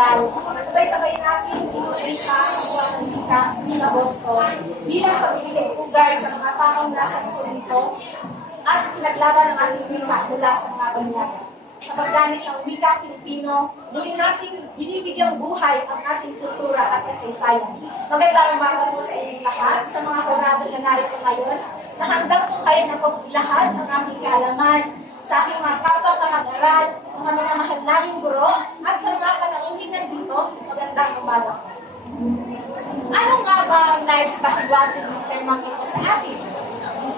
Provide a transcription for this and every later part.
Kapital. Sabay-sabay natin inulit ang wika ng Agosto bilang pagbibigay pugar sa mga taong nasa dito at pinaglaban ng ating wika mula sa mga banyaga. Sa paggamit ng wika Pilipino, muli natin binibigyang buhay ang ating kultura at kasaysayan. Magandang umaga po sa inyong lahat, sa mga kurado na narito ngayon, na handang po kayo na pag-ilahad ang ating kaalaman sa aking mga kapwa kamag-aral, mga minamahal naming guro, at sa mga panauhin nandito, magandang umaga po. Ano nga ba ang nais pahiwatig ng temang ito sa atin?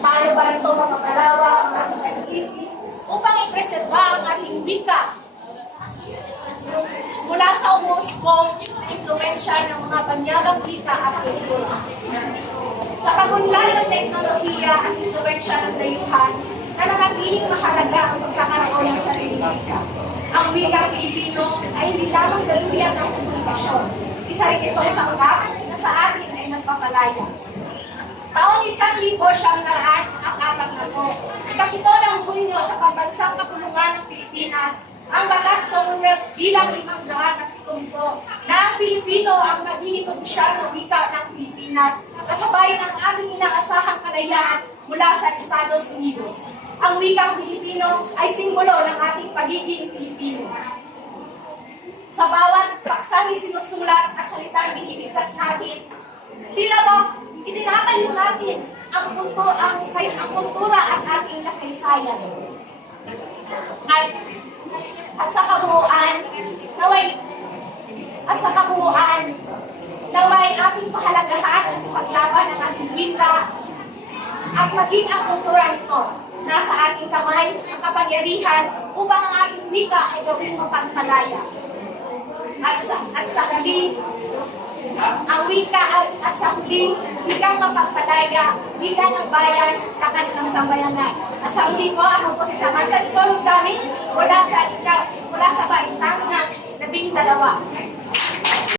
Paano ba ito mapapalawa ang ating pag-isip upang ipreserba ang ating wika mula sa umuuspong impluensya ng mga banyagang wika at kultura? Sa pagunlad ng teknolohiya at impluensya ng dayuhan, nananatiling mahalaga ang pagkakaroon ng sariling wika. Ang wika Pilipino ay hindi lamang daluyan ng komunikasyon. Isa rin ito sa ugat na sa atin ay nagpapalaya. Taong 1904 ang apat na po. Ikapito ng Hunyo sa Pambansang Kapulungan ng Pilipinas, ang Batas Commonwealth bilang 570 na ang Pilipino ang magiging opisyal na wika ng Pilipinas kasabay ng ating inaasahang kalayaan mula sa Estados Unidos. Ang wikang Pilipino ay simbolo ng ating pagiging Pilipino. Sa bawat paksang sinusulat at salitang iniligtas natin, tila ba itinatayo natin ang kultura at ating kasaysayan. At sa kabuuan, naway ating pahalagahan at paglaban ng ating wika at maging ang kultura nito. Nasa ating kamay ang kapangyarihan upang ang ating wika ay gawing mapagmalaya. At sa huli, ang wika at sa huli, wikang mapagmalaya, wika ng bayan, takas ng sambayanan. At sa huli ko, ako po si Samantha Nicole Dami, mula sa